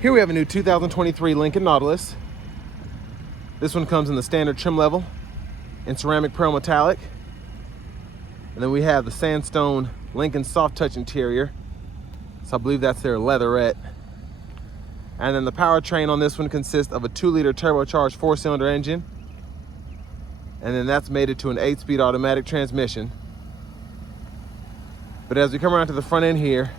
Here we have a new 2023 Lincoln Nautilus. This one comes in the standard trim level in ceramic pearl metallic. And then we have the sandstone Lincoln soft touch interior. So I believe that's their leatherette. And then the powertrain on this one consists of a 2-liter turbocharged 4-cylinder engine. And then that's mated to an 8-speed automatic transmission. But as we come around to the front end here,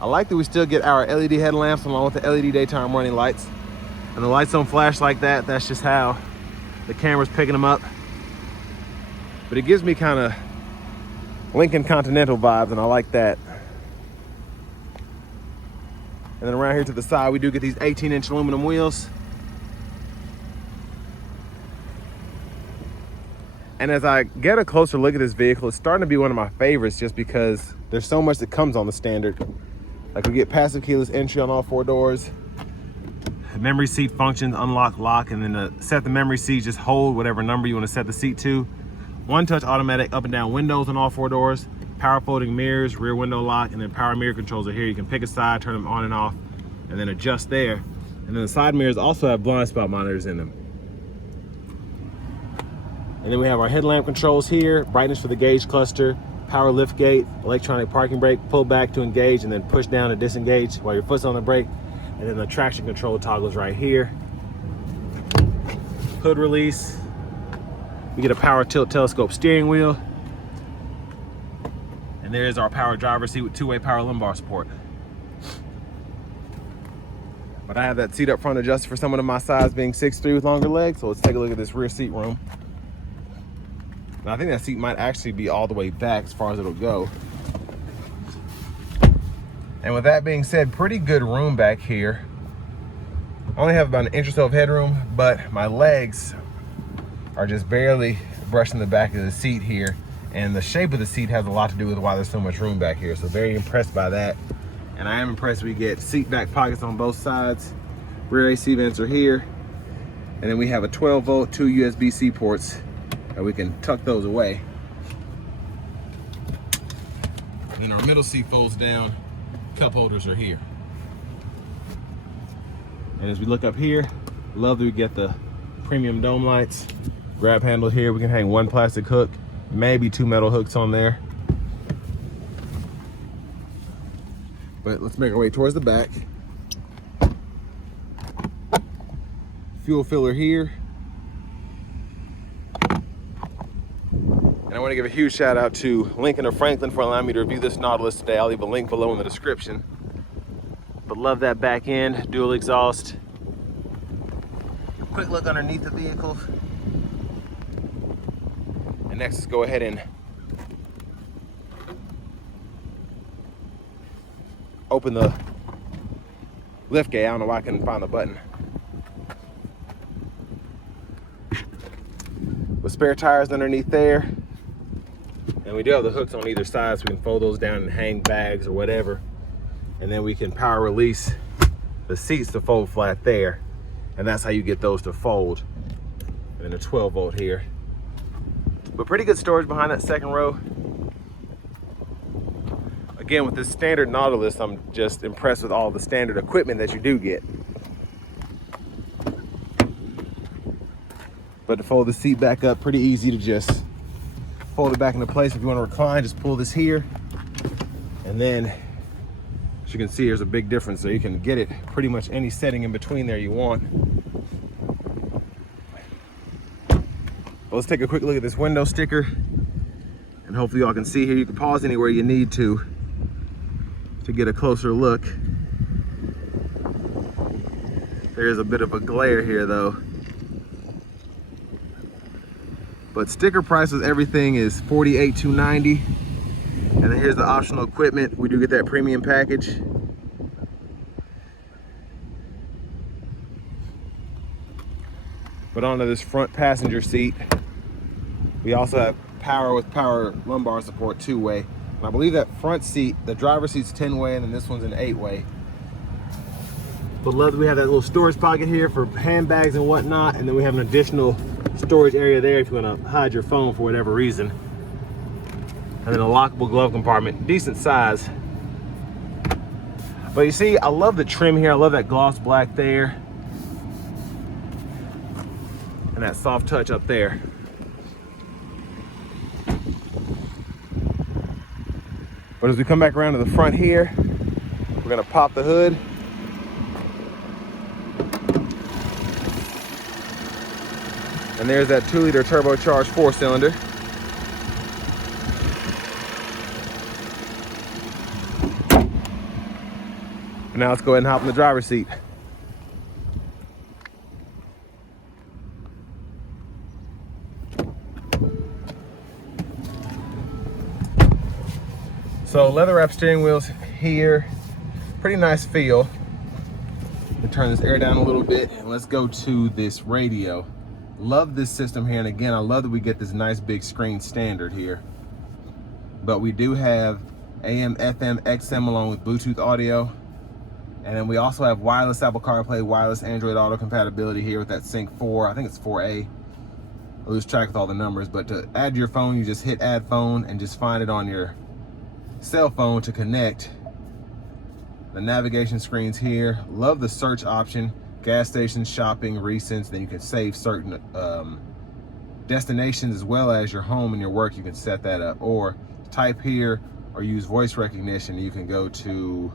I like that we still get our LED headlamps along with the LED daytime running lights. And the lights don't flash like that. That's just how the camera's picking them up. But it gives me kind of Lincoln Continental vibes, and I like that. And then around here to the side, we do get these 18-inch aluminum wheels. And as I get a closer look at this vehicle, it's starting to be one of my favorites just because there's so much that comes on the standard. Like we get passive keyless entry on all 4 doors. Memory seat functions, unlock, lock, and then to set the memory seat, just hold whatever number you want to set the seat to. 1-touch automatic up and down windows on all 4 doors. Power folding mirrors, rear window lock, and then power mirror controls are here. You can pick a side, turn them on and off, and then adjust there. And then the side mirrors also have blind spot monitors in them. And then we have our headlamp controls here, brightness for the gauge cluster, power lift gate, electronic parking brake, pull back to engage, and then push down to disengage while your foot's on the brake. And then the traction control toggles right here. Hood release. We get a power tilt telescope steering wheel. And there's our power driver's seat with 2-way power lumbar support. But I have that seat up front adjusted for someone of my size, being 6'3" with longer legs. So let's take a look at this rear seat room. And I think that seat might actually be all the way back as far as it'll go. And with that being said, pretty good room back here. I only have about an inch or so of headroom, but my legs are just barely brushing the back of the seat here. And the shape of the seat has a lot to do with why there's so much room back here. So very impressed by that. And I am impressed we get seat back pockets on both sides. Rear AC vents are here. And then we have a 12-volt, 2 USB-C ports. And we can tuck those away. And then our middle seat folds down. Cup holders are here. And as we look up here, love that we get the premium dome lights. Grab handle here. We can hang 1 plastic hook, maybe 2 metal hooks on there. But let's make our way towards the back. Fuel filler here. And I want to give a huge shout out to Lincoln of Franklin for allowing me to review this Nautilus today. I'll leave a link below in the description. But love that back end, dual exhaust. Quick look underneath the vehicle. And next, let's go ahead and open the lift gate. I don't know why I couldn't find the button. With spare tires underneath there. And we do have the hooks on either side, so we can fold those down and hang bags or whatever. And then we can power release the seats to fold flat there. And that's how you get those to fold. And then a 12-volt here. But pretty good storage behind that second row. Again, with this standard Nautilus, I'm just impressed with all the standard equipment that you do get. But to fold the seat back up, pretty easy to just fold it back into place. If you want to recline, just pull this here. And then, as you can see, there's a big difference. So you can get it pretty much any setting in between there you want. But let's take a quick look at this window sticker. And hopefully y'all can see here. You can pause anywhere you need to get a closer look. There's a bit of a glare here though. But sticker price with everything is $48,290. And then here's the optional equipment. We do get that premium package. But onto this front passenger seat, we also have power with power lumbar support 2-way. And I believe that front seat, the driver's seat's 10-way, and then this one's an 8-way. But love that we have that little storage pocket here for handbags and whatnot. And then we have an additional storage area there if you want to hide your phone for whatever reason. And then a lockable glove compartment, decent size. But you see, I love the trim here. I love that gloss black there. And that soft touch up there. But as we come back around to the front here, we're gonna pop the hood. And there's that 2-liter turbocharged 4-cylinder. Now let's go ahead and hop in the driver's seat. So leather wrap steering wheels here, pretty nice feel. Let me turn this air down a little bit and let's go to this radio. Love this system here, and again, I love that we get this nice big screen standard here. But we do have AM, FM, XM along with Bluetooth audio. And then we also have wireless Apple CarPlay, wireless Android Auto compatibility here with that Sync 4. I think it's 4A. I lose track with all the numbers, but to add your phone, you just hit add phone and just find it on your cell phone to connect. The navigation screens here. Love the search option. Gas stations, shopping, recents. Then you can save certain destinations as well as your home and your work. You can set that up, or type here or use voice recognition. You can go to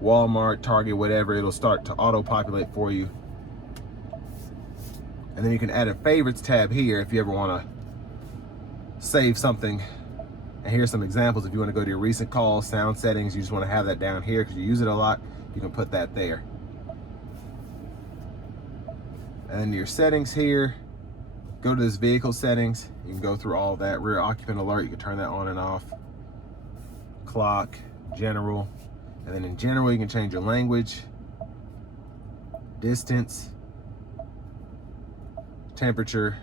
Walmart, Target, whatever. It'll start to auto-populate for you. And then you can add a favorites tab here if you ever want to save something. And here's some examples. If you want to go to your recent calls, sound settings, you just want to have that down here because you use it a lot, you can put that there. And then your settings here, go to this vehicle settings. You can go through all that. Rear occupant alert, you can turn that on and off. Clock, general. And then in general, you can change your language, distance, temperature.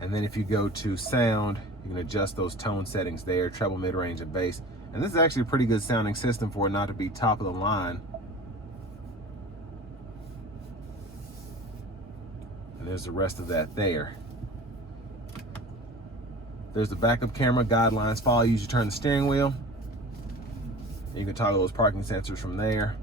And then if you go to sound, you can adjust those tone settings there, treble, mid-range, and bass. And this is actually a pretty good sounding system for it not to be top of the line. And there's the rest of that there. There's the backup camera, guidelines, follow you as you turn the steering wheel. You can toggle those parking sensors from there.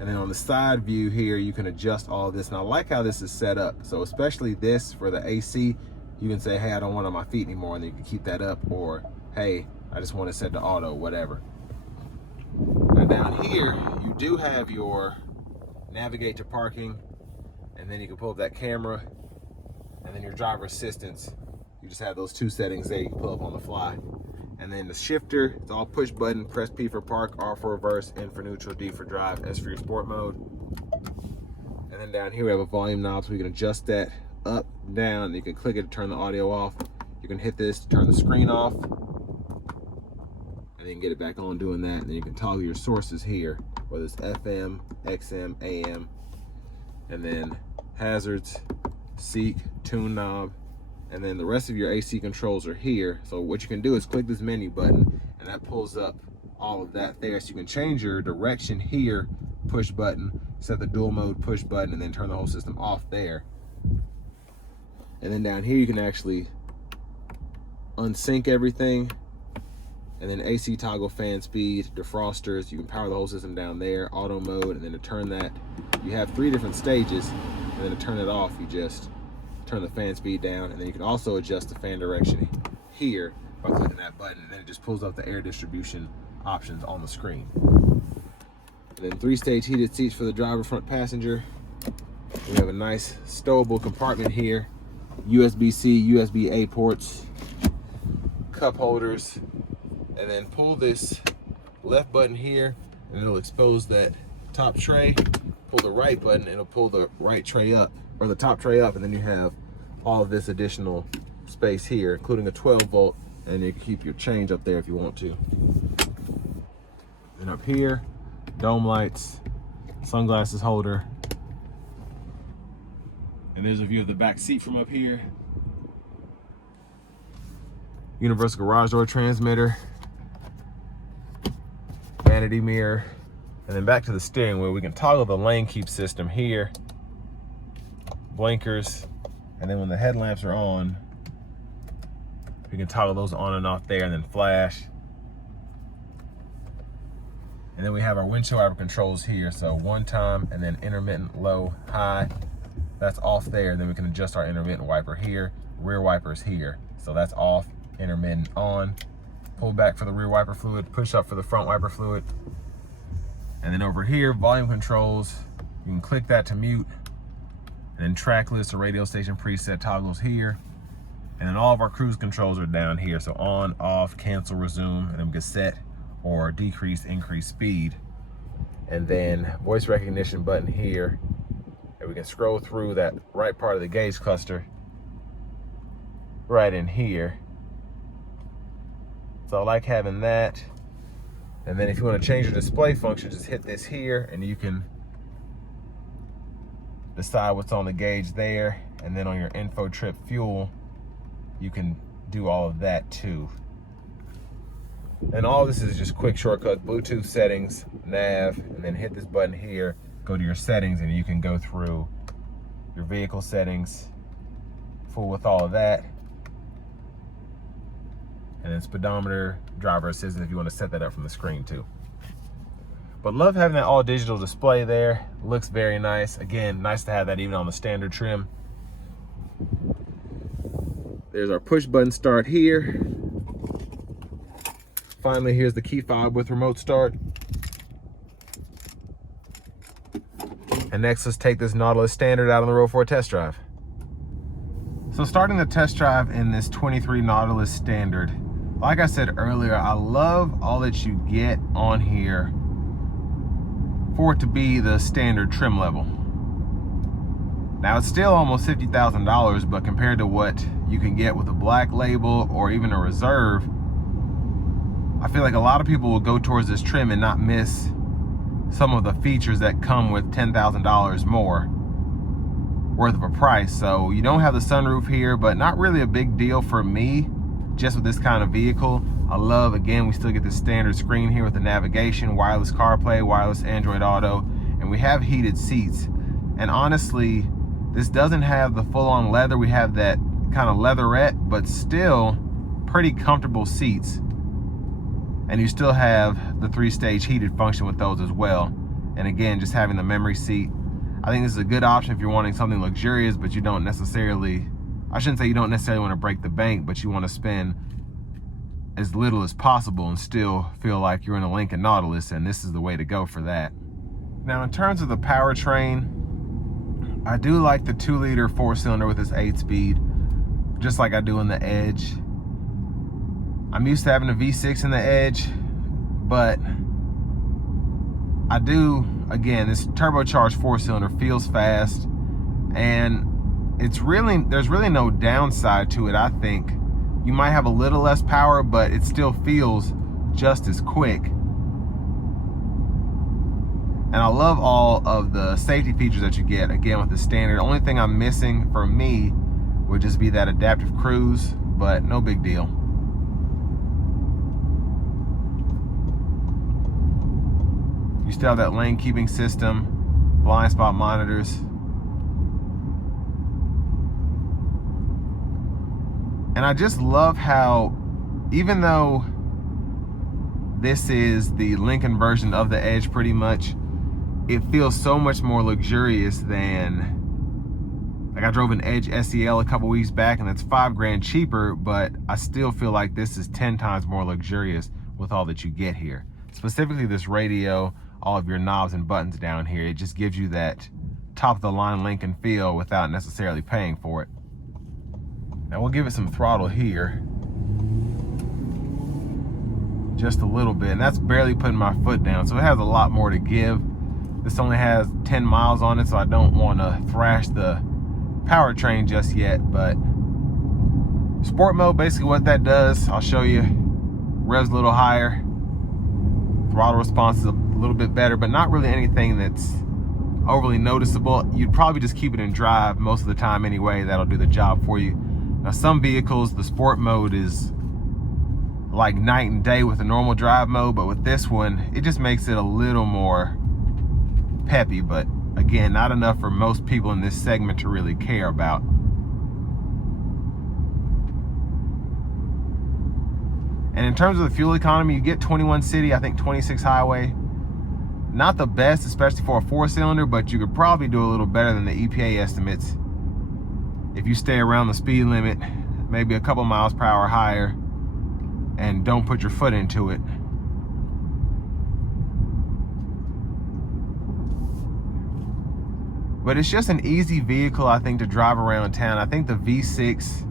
And then on the side view here, you can adjust all of this. And I like how this is set up. So especially this for the AC, you can say, hey, I don't want it on my feet anymore. And then you can keep that up. Or, hey, I just want it set to auto, whatever. Now down here, you do have your navigate to parking. And then you can pull up that camera. And then your driver assistance. You just have those two settings there you can pull up on the fly. And then the shifter, it's all push button. Press P for park, R for reverse, N for neutral, D for drive, S for your sport mode. And then down here we have a volume knob, so we can adjust that up, down. You can click it to turn the audio off. You can hit this to turn the screen off. And then get it back on doing that. And then you can toggle your sources here, whether it's FM, XM, AM. And then hazards, seek, tune knob. And then the rest of your AC controls are here. So what you can do is click this menu button and that pulls up all of that there. So you can change your direction here, push button, set the dual mode push button, and then turn the whole system off there. And then down here you can actually unsync everything. And then AC toggle fan speed, defrosters, you can power the whole system down there, auto mode, and then to turn that, you have 3 different stages. And then to turn it off, you just turn the fan speed down, and then you can also adjust the fan direction here by clicking that button, and then it just pulls up the air distribution options on the screen. And then 3-stage heated seats for the driver, front passenger. We have a nice stowable compartment here, USB-C, USB-A ports, cup holders, and then pull this left button here, and it'll expose that top tray. Pull the right button, it'll pull the right tray up, or the top tray up, and then you have all of this additional space here, including a 12-volt, and you can keep your change up there if you want to. And up here, dome lights, sunglasses holder, and there's a view of the back seat from up here. Universal garage door transmitter, vanity mirror, and then back to the steering wheel. We can toggle the lane keep system here, blinkers, and then when the headlamps are on, we can toggle those on and off there, and then flash. And then we have our windshield wiper controls here. So one time and then intermittent, low, high. That's off there. Then we can adjust our intermittent wiper here. Rear wipers here. So that's off, intermittent on. Pull back for the rear wiper fluid, push up for the front wiper fluid. And then over here, volume controls. You can click that to mute. And then track list or radio station preset toggles here. And then all of our cruise controls are down here. So on, off, cancel, resume, and then we can set or decrease, increase speed. And then voice recognition button here. And we can scroll through that right part of the gauge cluster right in here. So I like having that. And then if you want to change your display function, just hit this here and you can decide what's on the gauge there. And then on your info trip fuel, you can do all of that too. And all this is just quick shortcuts, Bluetooth settings, nav, and then hit this button here, go to your settings, and you can go through your vehicle settings, fool with all of that. And then speedometer, driver assistant if you want to set that up from the screen too. But love having that all digital display there. Looks very nice. Again, nice to have that even on the standard trim. There's our push button start here. Finally, here's the key fob with remote start. And next, let's take this Nautilus Standard out on the road for a test drive. So starting the test drive in this 23 Nautilus Standard, like I said earlier, I love all that you get on here for it to be the standard trim level. Now it's still almost $50,000, but compared to what you can get with a black label or even a reserve, I feel like a lot of people will go towards this trim and not miss some of the features that come with $10,000 more worth of a price. So you don't have the sunroof here, but not really a big deal for me just with this kind of vehicle. I love, again, we still get the standard screen here with the navigation, wireless CarPlay, wireless Android Auto, and we have heated seats. And honestly, this doesn't have the full-on leather. We have that kind of leatherette, but still pretty comfortable seats. And you still have the 3-stage heated function with those as well. And again, just having the memory seat. I think this is a good option if you're wanting something luxurious, but you don't necessarily, I shouldn't say you don't necessarily want to break the bank, but you want to spend as little as possible and still feel like you're in a Lincoln Nautilus, and this is the way to go for that. Now, in terms of the powertrain, I do like the 2-liter 4-cylinder with this 8-speed, just like I do in the Edge. I'm used to having a V6 in the Edge, but I do, again, this turbocharged 4-cylinder feels fast, and there's really no downside to it, I think. You might have a little less power, but it still feels just as quick. And I love all of the safety features that you get, again, with the standard. The only thing I'm missing for me would just be that adaptive cruise, but no big deal. You still have that lane keeping system, blind spot monitors. And I just love how, even though this is the Lincoln version of the Edge pretty much, it feels so much more luxurious than, like I drove an Edge SEL a couple weeks back and it's $5 cheaper, but I still feel like this is 10 times more luxurious with all that you get here. Specifically this radio, all of your knobs and buttons down here, it just gives you that top of the line Lincoln feel without necessarily paying for it. Now we'll give it some throttle here. Just a little bit, and that's barely putting my foot down, so it has a lot more to give. This only has 10 miles on it, so I don't want to thrash the powertrain just yet, but sport mode, basically what that does, I'll show you. Revs a little higher, throttle response is a little bit better, but not really anything that's overly noticeable. You'd probably just keep it in drive most of the time anyway. That'll do the job for you. Now some vehicles, the sport mode is like night and day with a normal drive mode, but with this one, it just makes it a little more peppy, but again, not enough for most people in this segment to really care about. And in terms of the fuel economy, you get 21 city, I think 26 highway. Not the best, especially for a 4-cylinder, but you could probably do a little better than the EPA estimates if you stay around the speed limit, maybe a couple miles per hour higher, and don't put your foot into it. But it's just an easy vehicle, I think, to drive around town. I think the V6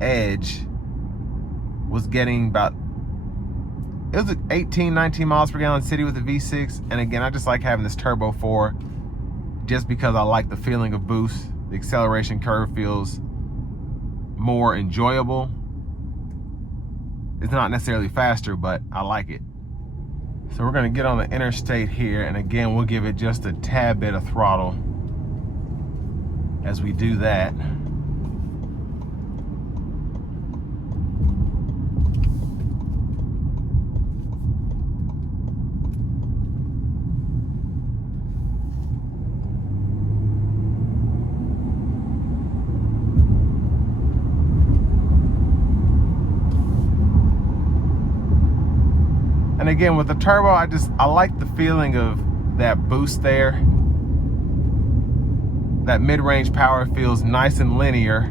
Edge was getting about, it was 18, 19 miles per gallon city with the V6. And again, I just like having this Turbo 4 just because I like the feeling of boost. The acceleration curve feels more enjoyable. It's not necessarily faster, but I like it. So we're gonna get on the interstate here, and again, we'll give it just a tad bit of throttle as we do that. And again, with the turbo, I like the feeling of that boost there. That mid-range power feels nice and linear.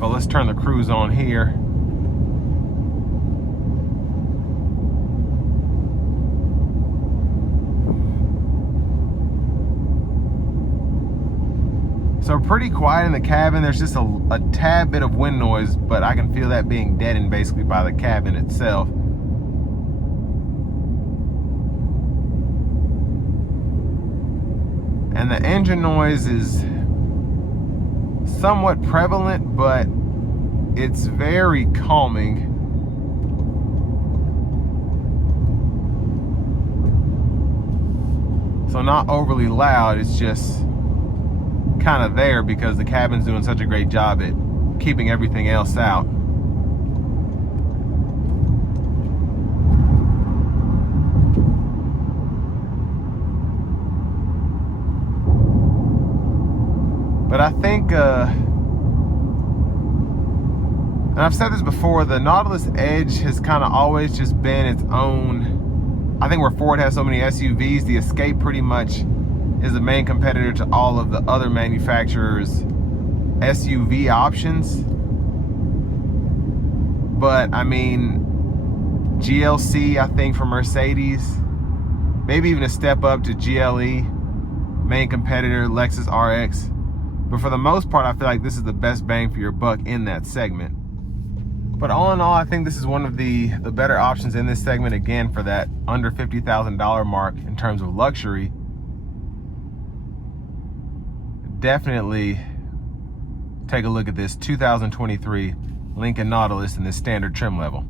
But let's turn the cruise on here. So pretty quiet in the cabin. There's just a tad bit of wind noise, but I can feel that being deadened basically by the cabin itself. And the engine noise is somewhat prevalent, but it's very calming. So not overly loud, it's just kind of there because the cabin's doing such a great job at keeping everything else out. But I think, and I've said this before, the Nautilus Edge has kind of always just been its own. I think where Ford has so many SUVs, the Escape pretty much is the main competitor to all of the other manufacturers' SUV options. But I mean, GLC, I think, for Mercedes, maybe even a step up to GLE, main competitor, Lexus RX. But for the most part, I feel like this is the best bang for your buck in that segment. But all in all, I think this is one of the better options in this segment, again, for that under $50,000 mark in terms of luxury. Definitely take a look at this 2023 Lincoln Nautilus in this standard trim level.